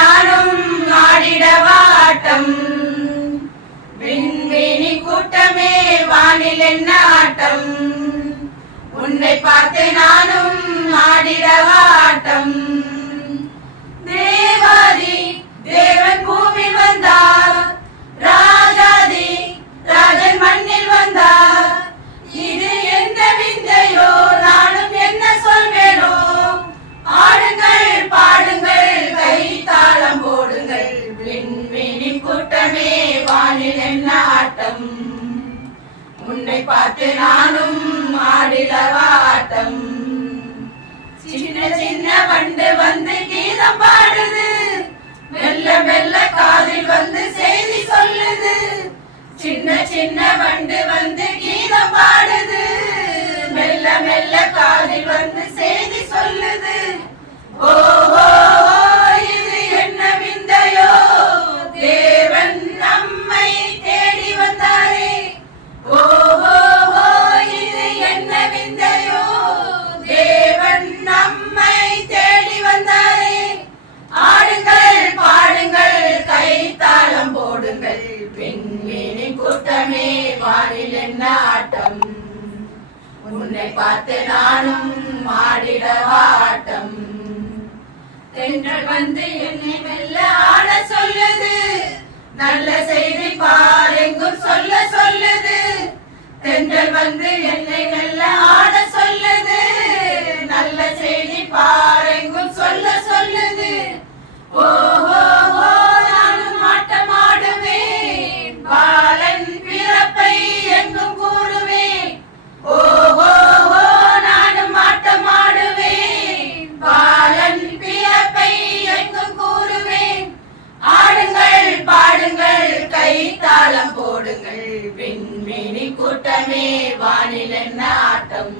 நானும் ஆடிடவாட்டம் விண்மீனி கூட்டமே வானில் என்ன ஆட்டம் உன்னை பார்த்து நானும் ஆடிடவாட்டம் தேவாதி தேவன் பூமியில் வந்தார் ராஜாதி ராஜன் மண்ணில் வந்தார் இது எந்த விந்தையோ நானும் என்ன சொல்வேனோ ஆடுங்கள் பாடுங்கள் கை தாளம் போடுங்கள் விண்மீனி கூட்டமே வானில் என்ன ஆட்டம் உன்னை பார்த்து நானும் ஆடிடவாட்டம் சின்ன சின்ன வண்டு வந்து கீதம் பாடுது மெல்ல மெல்ல காதில் வந்து செய்தி சொல்லுது சின்ன சின்ன வண்டு வந்து கீதம் பாடுது மெல்ல மெல்ல காதில் வந்து செய்தி சொல்லுது ஓஹோ இது என்ன விந்தையோ தேவன் நம்மை தேடி வந்தாரே ஓஹோ இது என்ன விந்தையோ தேவன் நம்மை தேடி வந்தாரே ஆடுங்கள் பாடுங்கள் கை தாளம் போடுங்கள் விண்மீனி கூட்டமே வானில் என்ன ஆட்டம் உன்னை பார்த்து நானும் ஆடிடவாட்டம் தென்றல் வந்து என்னை மெல்ல ஆட சொல்லுது நல்ல செய்தி பாரெங்கும் சொல்ல சொல்லுது தென்றல் வந்து என்னை மெல்ல ஆட சொல்லுது நல்ல செய்தி பாரெங்கும் சொல்ல சொல்லுது ஓஹோ நானும் ஆட்டம் ஆடுவேன் பாலன் பிறப்பை எங்கும் கூறுவேன் ஓஹோ நானும் ஆட்டம் ஆடுவேன் பாலன் பிறப்பை எங்கும் கூறுவேன் ஆடுங்கள் பாடுங்கள் கை தாளம் போடுங்கள் விண்மீனி கூட்டமே வானில் என்ன ஆட்டம்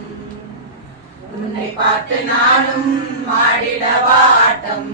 உன்னை பார்த்து நானும் ஆடிடவாட்டம்